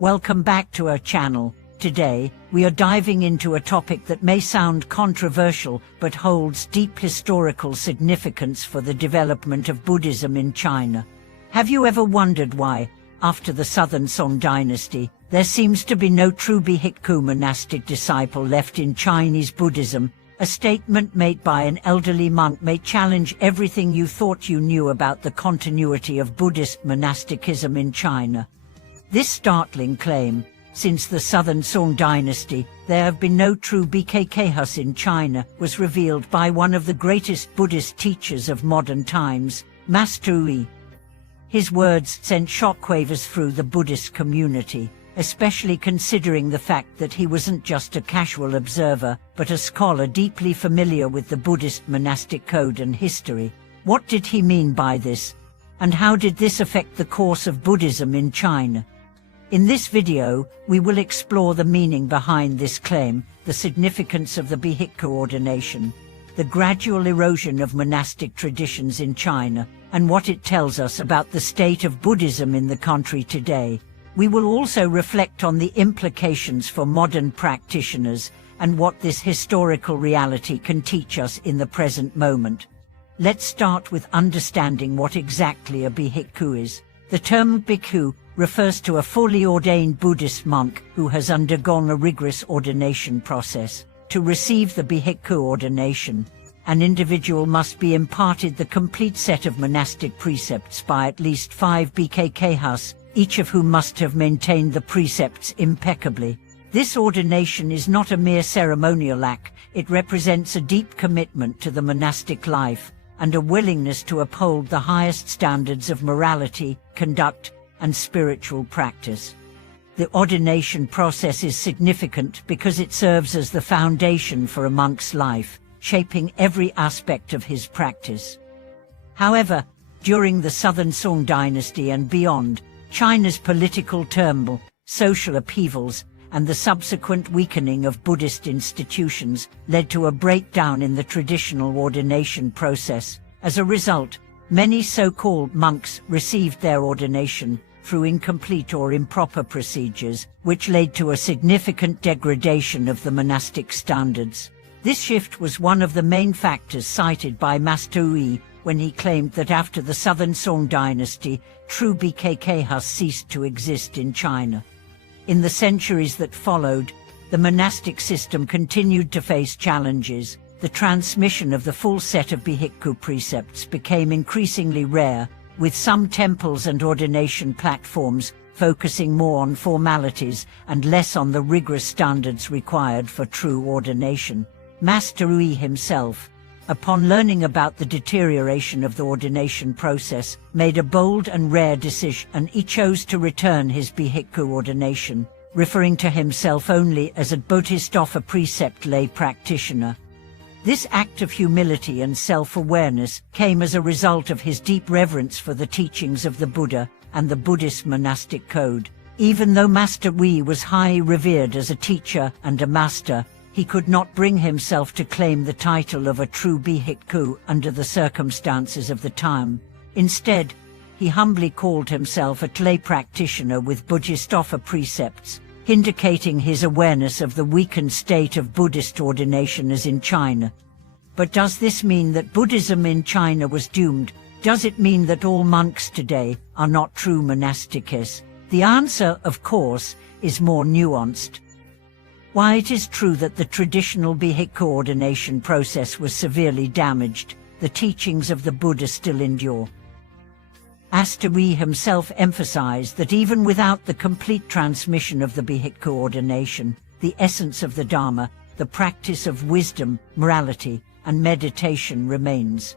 Welcome back to our channel. Today, we are diving into a topic that may sound controversial but holds deep historical significance for the development of Buddhism in China. Have you ever wondered why, after the Southern Song dynasty, there seems to be no true Bhikkhu monastic disciple left in Chinese Buddhism? A statement made by an elderly monk may challenge everything you thought you knew about the continuity of Buddhist monasticism in China. This startling claim, since the Southern Song dynasty, there have been no true Bhikkhus in China, was revealed by one of the greatest Buddhist teachers of modern times, Master Hui. His words sent shockwaves through the Buddhist community, especially considering the fact that he wasn't just a casual observer, but a scholar deeply familiar with the Buddhist monastic code and history. What did he mean by this? And how did this affect the course of Buddhism in China? In this video, we will explore the meaning behind this claim, the significance of the Bhikkhu ordination, the gradual erosion of monastic traditions in China, and what it tells us about the state of Buddhism in the country today. We will also reflect on the implications for modern practitioners and what this historical reality can teach us in the present moment. Let's start with understanding what exactly a Bhikkhu is. The term Bhikkhu refers to a fully ordained Buddhist monk who has undergone a rigorous ordination process. To receive the Bhikkhu ordination, an individual must be imparted the complete set of monastic precepts by at least 5 Bhikkhus, each of whom must have maintained the precepts impeccably. This ordination is not a mere ceremonial act, it represents a deep commitment to the monastic life, and a willingness to uphold the highest standards of morality, conduct, and spiritual practice. The ordination process is significant because it serves as the foundation for a monk's life, shaping every aspect of his practice. However, during the Southern Song dynasty and beyond, China's political turmoil, social upheavals, and the subsequent weakening of Buddhist institutions led to a breakdown in the traditional ordination process. As a result, many so-called monks received their ordination through incomplete or improper procedures, which led to a significant degradation of the monastic standards. This shift was one of the main factors cited by Master Hui when he claimed that after the Southern Song dynasty, true Bhikkhus ceased to exist in China. In the centuries that followed, the monastic system continued to face challenges. The transmission of the full set of Bhikkhu precepts became increasingly rare, with some temples and ordination platforms focusing more on formalities and less on the rigorous standards required for true ordination. Master Hui himself, upon learning about the deterioration of the ordination process, made a bold and rare decision, and he chose to return his Bhikkhu ordination, referring to himself only as a Bodhisattva precept lay practitioner. This act of humility and self-awareness came as a result of his deep reverence for the teachings of the Buddha and the Buddhist monastic code. Even though Master Hui was highly revered as a teacher and a master, he could not bring himself to claim the title of a true Bhikkhu under the circumstances of the time. Instead, he humbly called himself a lay practitioner with Bodhisattva precepts, indicating his awareness of the weakened state of Buddhist ordination as in China. But does this mean that Buddhism in China was doomed? Does it mean that all monks today are not true monastics? The answer, of course, is more nuanced. While it is true that the traditional Bhikkhu ordination process was severely damaged, the teachings of the Buddha still endure. Master Hui himself emphasized that even without the complete transmission of the Bhikkhu ordination, the essence of the Dharma, the practice of wisdom, morality, and meditation remains.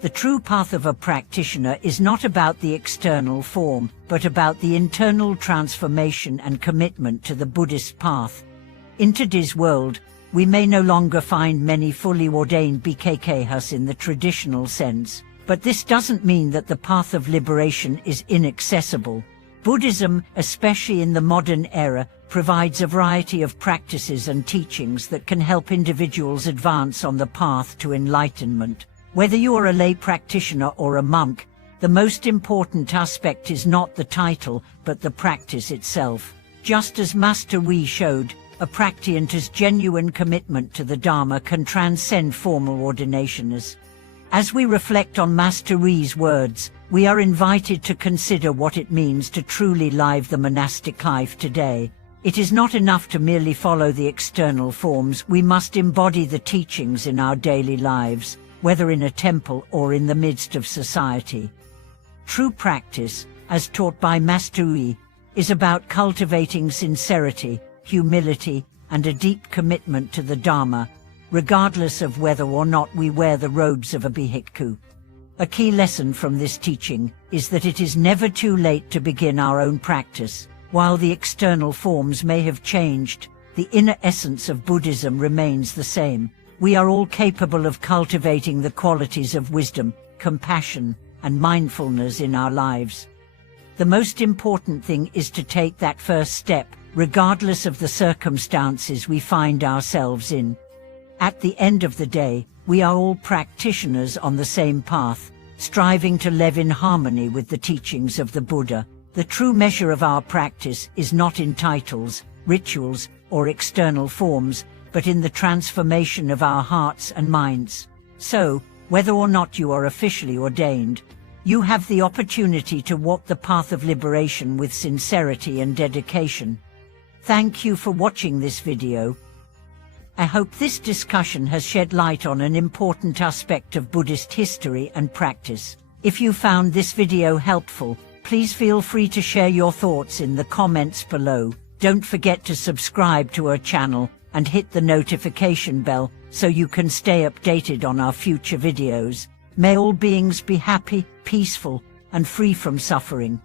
The true path of a practitioner is not about the external form, but about the internal transformation and commitment to the Buddhist path. In today's world, we may no longer find many fully ordained Bhikkhus in the traditional sense, but this doesn't mean that the path of liberation is inaccessible. Buddhism, especially in the modern era, provides a variety of practices and teachings that can help individuals advance on the path to enlightenment. Whether you are a lay practitioner or a monk, The most important aspect is not the title, but the practice itself. Just as Master Yi showed, a practitioner's genuine commitment to the Dharma can transcend formal ordination. As we reflect on Master Yi's words, we are invited to consider what it means to truly live the monastic life today. It is not enough to merely follow the external forms, we must embody the teachings in our daily lives, whether in a temple or in the midst of society. True practice, as taught by Master Yi, is about cultivating sincerity, humility, and a deep commitment to the Dharma, regardless of whether or not we wear the robes of a Bhikkhu. A key lesson from this teaching is that it is never too late to begin our own practice. While the external forms may have changed, the inner essence of Buddhism remains the same. We are all capable of cultivating the qualities of wisdom, compassion, and mindfulness in our lives. The most important thing is to take that first step, regardless of the circumstances we find ourselves in. At the end of the day, we are all practitioners on the same path, striving to live in harmony with the teachings of the Buddha. The true measure of our practice is not in titles, rituals, or external forms, but in the transformation of our hearts and minds. So, whether or not you are officially ordained, you have the opportunity to walk the path of liberation with sincerity and dedication. Thank you for watching this video. I hope this discussion has shed light on an important aspect of Buddhist history and practice. If you found this video helpful, please feel free to share your thoughts in the comments below. Don't forget to subscribe to our channel and hit the notification bell so you can stay updated on our future videos. May all beings be happy, peaceful, and free from suffering.